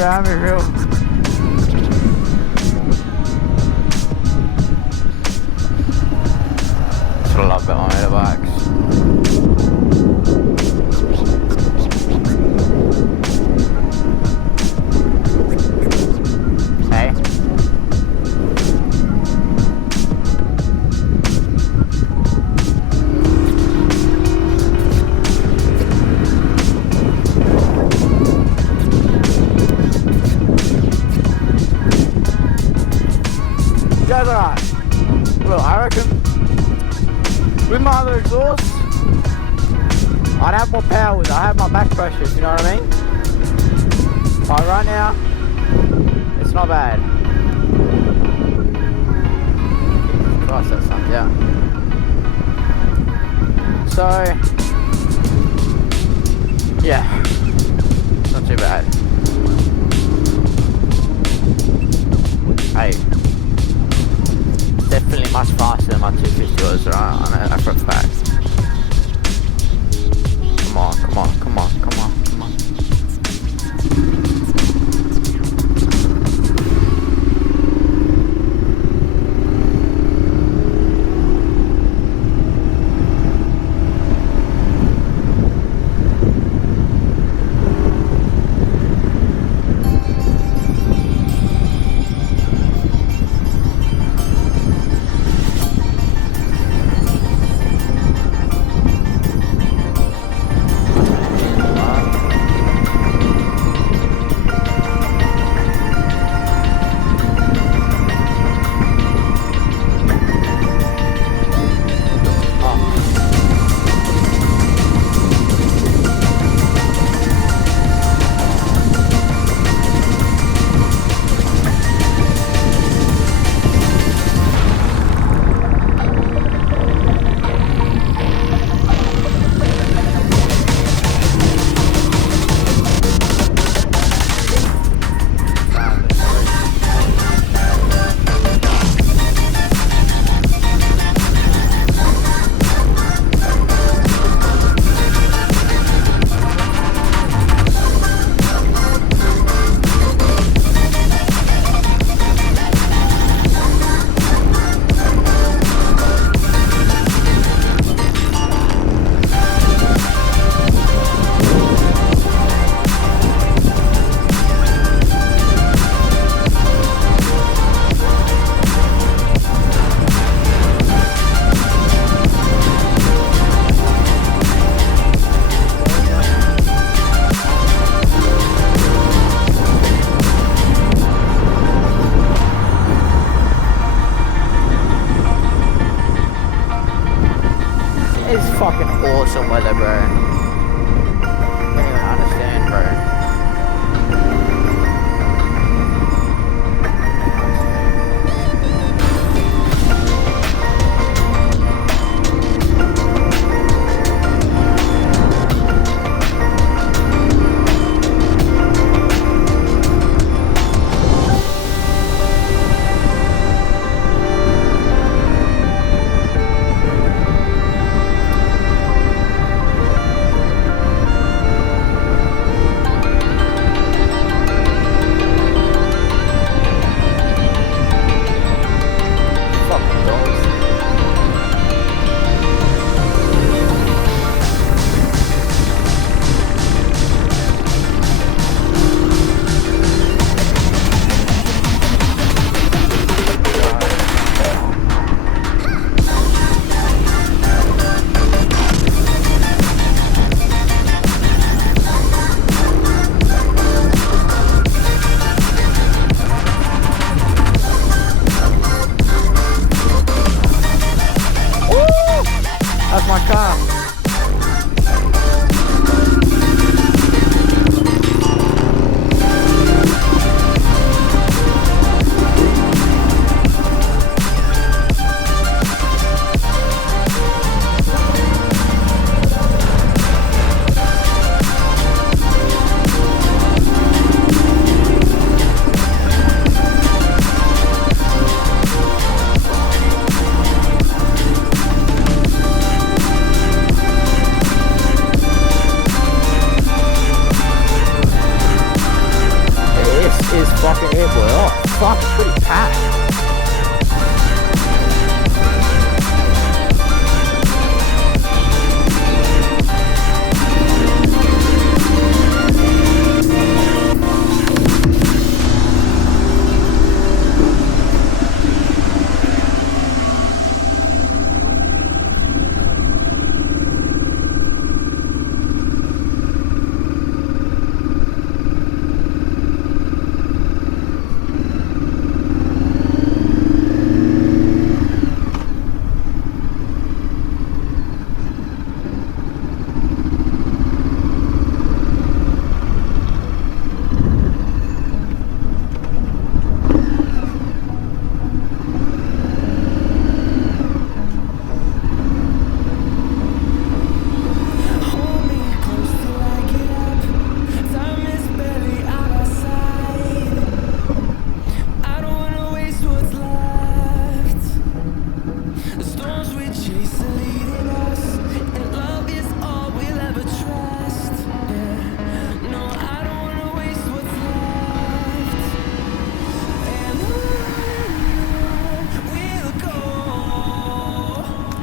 behind me, real. That's what I love about my motorbikes. Hey. Goes alright. Well, I reckon with my other exhaust, I'd have more power with it. I have my back pressures, you know what I mean? Like right now, it's not bad. Christ, that sun's out. So, yeah, not too bad. Hey. Definitely much faster than my 250 was, right? I know that for a fact. Come on, come on, come on, come on, come on. It's fucking awesome weather, bro. I can't even understand, bro. That's my car.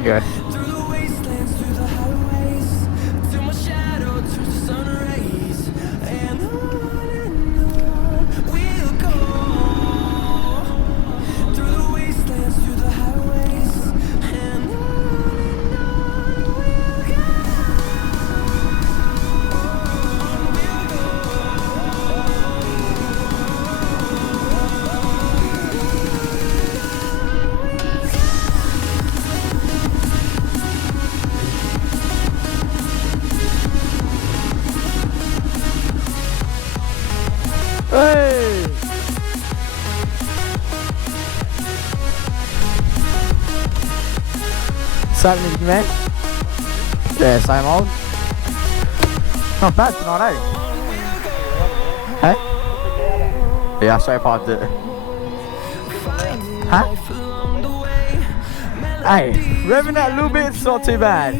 Good. Hey! What's happening, big man? Yeah, same old. Not bad tonight, eh? Hey? Yeah, I straight piped it. Huh? Hey, revving that a little bit, it's not too bad.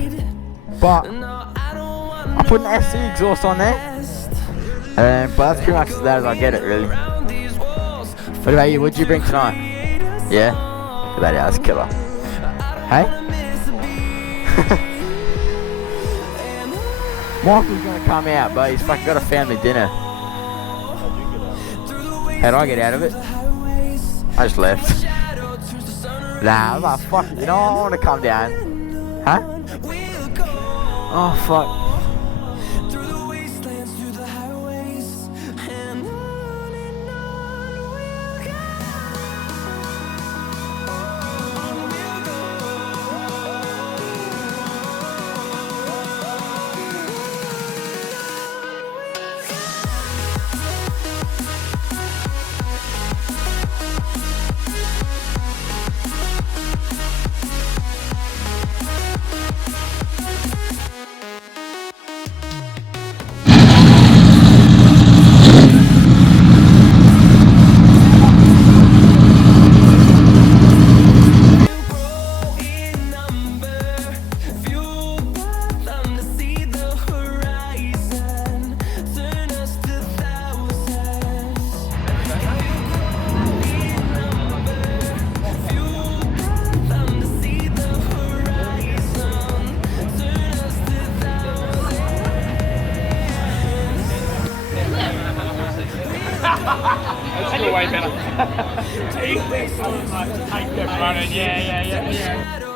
But I'm putting SC exhaust on there. But that's pretty much as bad as I get it, really. What about you? What'd you bring tonight? Yeah? Look at that, that's killer. Hey? Michael's gonna come out, but he's fucking got a family dinner. How do I get out of it? I just left. Nah, I'm like, fuck it, you know, I wanna come down. Huh? Oh, fuck. That's still way better. Take them running, yeah.